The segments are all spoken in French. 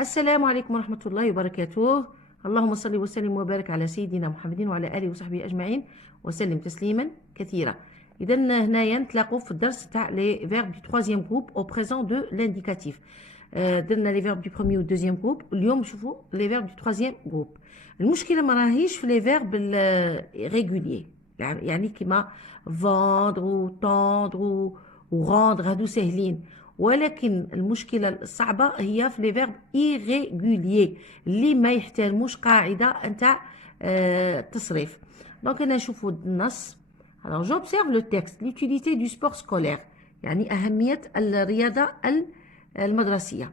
السلام عليكم ورحمة الله وبركاته. اللهم صل وسلم وبارك على سيدنا محمد وعلى آله وصحبه أجمعين وسلم تسليما كثيرا. إذا هنايا نتلاقوا في الدرس تاع لي فيرب دو تروازيام جروب أو بريزون دو لانديكاتيف. درنا لي فيرب دو بروميي و دوزيام جروب، اليوم نشوفوا لي فيرب دو تروازيام جروب. المشكلة ما راهيش في لي فيرب ريغوليي، يعني كيما فوندر و توندر و غوندر، هادو ساهلين، ولكن المشكلة الصعبة هي في لي فيرب irréguliers اللي ما يحترموش قاعدة نتاع التصريف. دونك انا نشوفوا النص. Alors j'observe le texte, l'utilité du sport scolaire، يعني أهمية الرياضة المدرسية.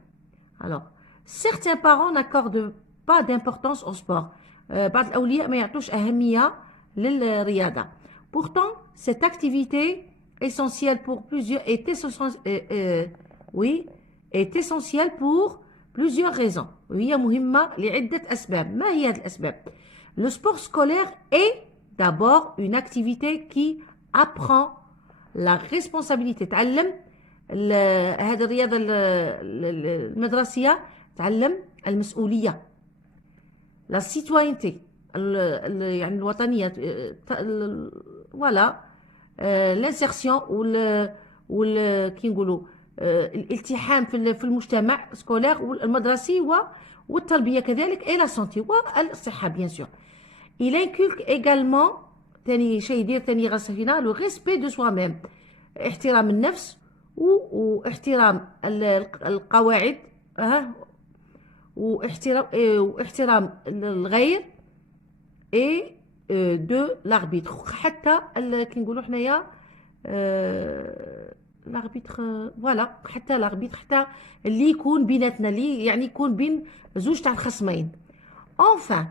Alors certains parents n'accordent pas d'importance au sport. بعض الأولياء ما يعطوش أهمية للرياضة. Pourtant cette activité essentielle pour plusieurs est essentielle pour plusieurs raisons. وهي مهمة لعدة أسباب. ما هي هذه الأسباب؟ Le sport scolaire est d'abord une activité qui apprend la responsabilité. تعلم هذه الرياضة المدرسية، تعلم المسؤولية، la citoyenneté، يعني الوطنية، voilà، l'insertion كي نقولوا الالتحام في المجتمع سكولير والمدرسي والتربية كذلك، et la santé والصحة bien sûr. Il inculque également، ثاني شيء يدير، ثاني يغرس فينا le respect de soi-même، احترام النفس واحترام القواعد، واحترام الغير، et de l'arbitre، حتى كي نقولوا حنايا l'arbitre، فوالا، حتى l'arbitre، حتى اللي يكون بيناتنا، اللي يعني يكون بين زوج تاع الخصمين. Enfin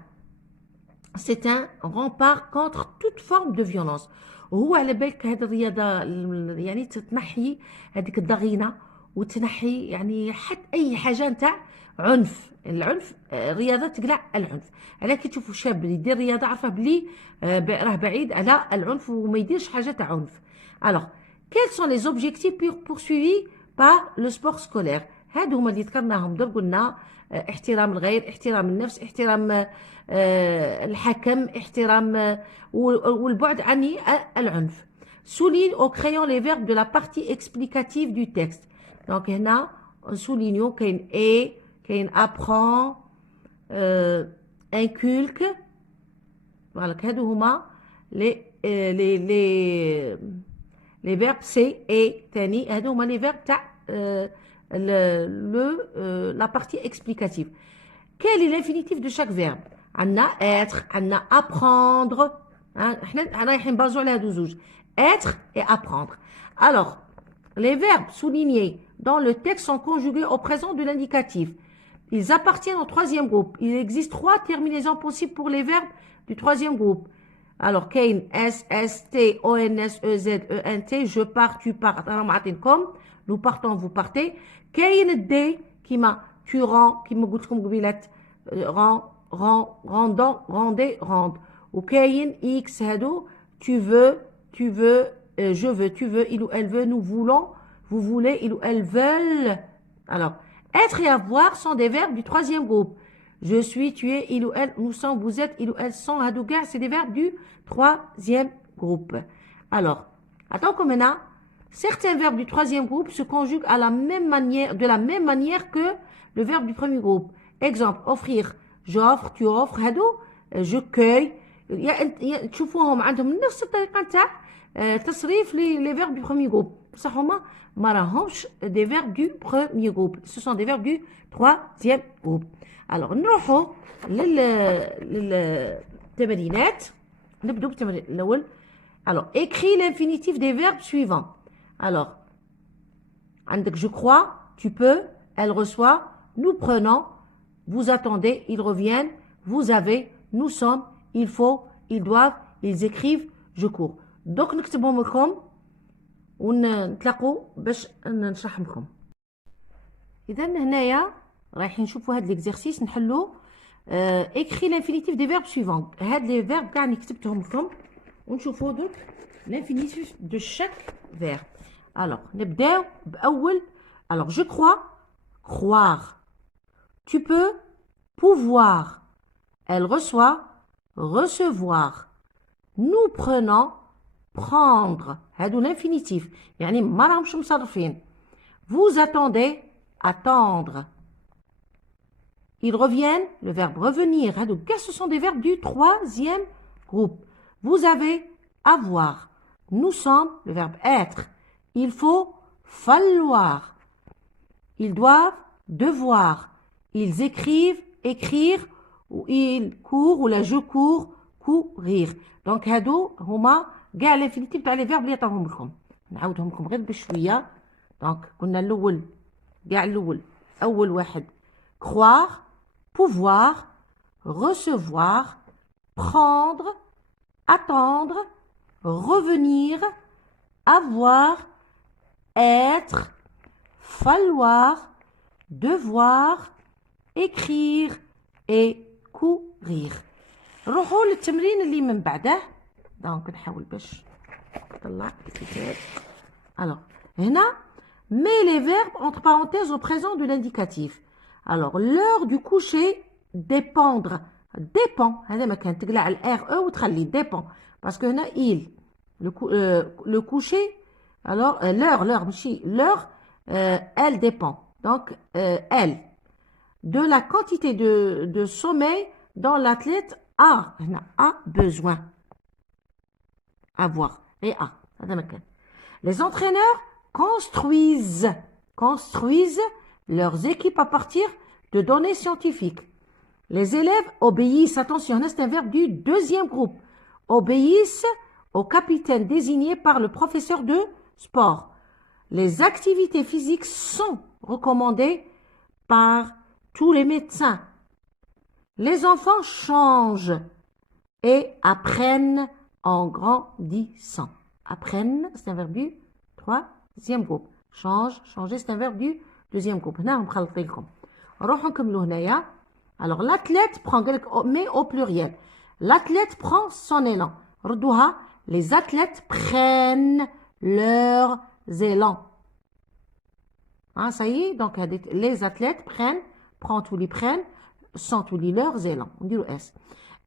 c'est un rempart contre toute forme de violence. وهو على بالك هذه الرياضة يعني تنحي هذيك الضغينة، وتنحي يعني حتى أي حاجة نتاع عنف. العنف، الرياضة تقلع العنف. على كي تشوفوا شاب يدير رياضة عرفه بلي راه بعيد على العنف وما يديرش حاجة تاع عنف. Alors quels sont les objectifs poursuivis par le sport scolaire؟ هادو هما اللي ذكرناهم درك. قلنا احترام الغير، احترام النفس، احترام الحكم، احترام والبعد عن العنف. Souligne au crayon les verbes de la partie explicative du texte. Donc هنا نسولينيو كاين كاين apprend، inculque، فوالا، هادو هما les verbes c'est et تاني، هادو هما les verbes تاع la partie explicative. Quel est l'infinitif de chaque verbe؟ عندنا être، عندنا apprendre، حنا رايحين بازو على هادو زوج، être et apprendre. Alors les verbes soulignés dans le texte sont conjugués au présent de l'indicatif. Ils appartiennent au troisième groupe. Il existe 3 terminaisons possibles pour les verbes du troisième groupe. Alors كاين S, S, T, O, N, S, E, Z, E, N, T. Je pars, tu pars. comme nous partons, vous partez. كاين D كيما tu rends، كيما قلت لكم قبيلات rendant، rendez، rende. وكاين X هادو tu veux، je veux، tu veux، il ou elle veut، nous voulons، vous voulez، il ou elle veulent. Alors être et avoir sont des verbes du troisième groupe. Je suis, tu es, il ou elle, nous sommes, vous êtes, il ou elle sont, hadouga, c'est des verbes du troisième groupe. Alors, attends, maintenant, certains verbes du troisième groupe se conjuguent de la même manière que le verbe du premier groupe. Exemple, offrir، j'offre، tu offres، hadou، je cueille. تشوفوهم عندهم نفس الطريقة نتاع تصريف les verbes du premier groupe. بصح هما ما راهمش des verbes du premier groupe. Ce sont des verbes du troisième groupe. Alors نروحوا للتمرينات. نبدو بالتمرين الأول. Alors écris l'infinitif des verbes suivants. Alors عندك je crois، tu peux، elle reçoit، nous prenons، vous attendez، ils reviennent، vous avez، nous sommes، il faut، ils doivent، ils écrivent، je cours. دوك نكتبهم لكم ونتلاقوا باش نشرحهم لكم. اذا هنايا رايحين نشوفوا هاد ليكزيرسيس نحلو. écrit l'infinitif des verbes suivants. هاد لي فيرب كاع اللي كتبتهم لكم ونشوفوا دوك l'infinitif de chaque verbe. alors نبداو باول. alors je crois، croire، Tu peux pouvoir. Elle reçoit, recevoir. Nous prenons, prendre. هادو l'infinitif. يعني ما راهمش مصرفين. Vous attendez, attendre. Ils reviennent, le verbe revenir. Ce sont des verbes du troisième groupe. Vous avez, avoir. Nous sommes, le verbe être. Il faut, falloir. Ils doivent, devoir. Ils écrivent, écrire. Ou ils courent, ou la je cours, courir. Donc, هادو هما كاع l'infinitif تاع les verbes اللي عطاهم لكم. نعاودهم لكم غير بشوية. Donc, قلنا الأول كاع الأول أول واحد croire, pouvoir, recevoir, prendre, attendre, revenir, avoir, être, falloir, devoir, écrire et courir. نروحوا للتمرين اللي من بعده. دونك نحاول باش نطلع الكتاب. Alors, هنا mets les verbes entre parenthèses au présent de l'indicatif. Alors, l'heure du coucher, dépendre. Dépend. هذا ما كان تقلع الار او وتخلي dépend. Parce que هنا il. Le coucher, alors l'heure ماشي l'heure, elle dépend. Donc, elle. De la quantité de sommeil dont l'athlète a besoin. Avoir. Et a. Les entraîneurs construisent leurs équipes à partir de données scientifiques. Les élèves obéissent, attention, c'est un verbe du deuxième groupe, obéissent au capitaine désigné par le professeur de sport. Les activités physiques sont recommandées par tous les médecins. Les enfants changent et apprennent en grandissant. Apprennent, c'est un verbe du troisième groupe. Change, changer, c'est un verbe du deuxième groupe. هنا مخلطين لكم. نروحوا نكملوا هنايا. Alors l'athlète prend, mais au pluriel. L'athlète prend son élan. ردوها. Les athlètes prennent leurs élans. Ah, ça y est, donc les athlètes prennent, prend tous les prennent, sont tous les leurs élans. On dit le S.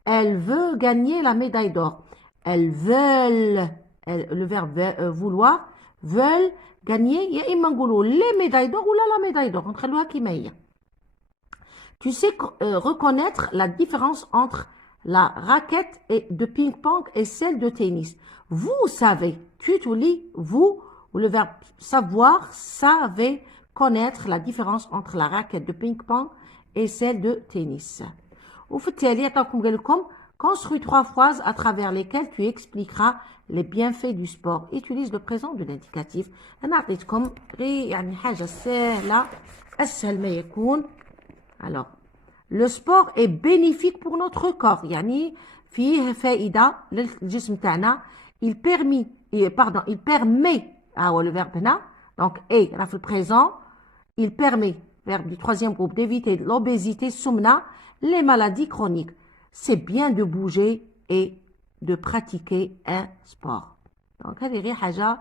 Elle veut gagner la médaille d'or. Elles veulent, le verbe vouloir, veulent gagner, يا إما نقولوا les médailles d'or ou la médaille d'or. نخلوها كيما هي. Tu sais reconnaître la différence entre la raquette de ping-pong et celle de tennis. Vous savez, tu lis, vous, ou le verbe savoir, savez connaître la différence entre la raquette de ping-pong et celle de tennis. وفي التالي عطاكم قال لكم construis 3 phrases à travers lesquelles tu expliqueras les bienfaits du sport. Utilise le présent de l'indicatif. أنا عطيتكم يعني حاجة سهلة أسهل ما يكون. Alors, le sport est bénéfique pour notre corps. يعني فيه فائدة للجسم تاعنا. Il permet, le verbe هنا. Donc, est, راه في le présent. Il permet, verbe du troisième groupe, d'éviter l'obésité, سمنة, les maladies chroniques. C'est bien de bouger et de pratiquer un sport. Donc, هذه غير حاجة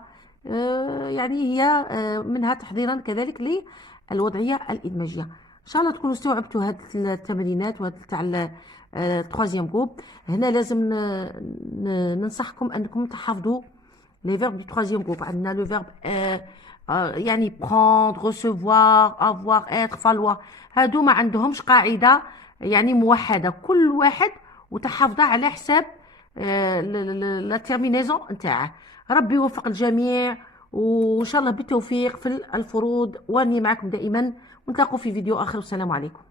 يعني هي منها تحضيرا كذلك للوضعية الإدماجية. إن شاء الله تكونوا استوعبتوا هذه التمرينات وهذه تاع التروازيام جروب. هنا لازم ننصحكم أنكم تحفظوا les verbes du troisième groupe. عندنا le verbe يعني prendre, recevoir, avoir, être, falloir. هادو ما عندهمش قاعدة يعني موحدة. كل واحد وتحفظها على حساب لا تيرمينيزون نتاعه. ربي يوفق الجميع وإن شاء الله بالتوفيق في الفروض. واني معكم دائما ونتلاقوا في فيديو آخر والسلام عليكم.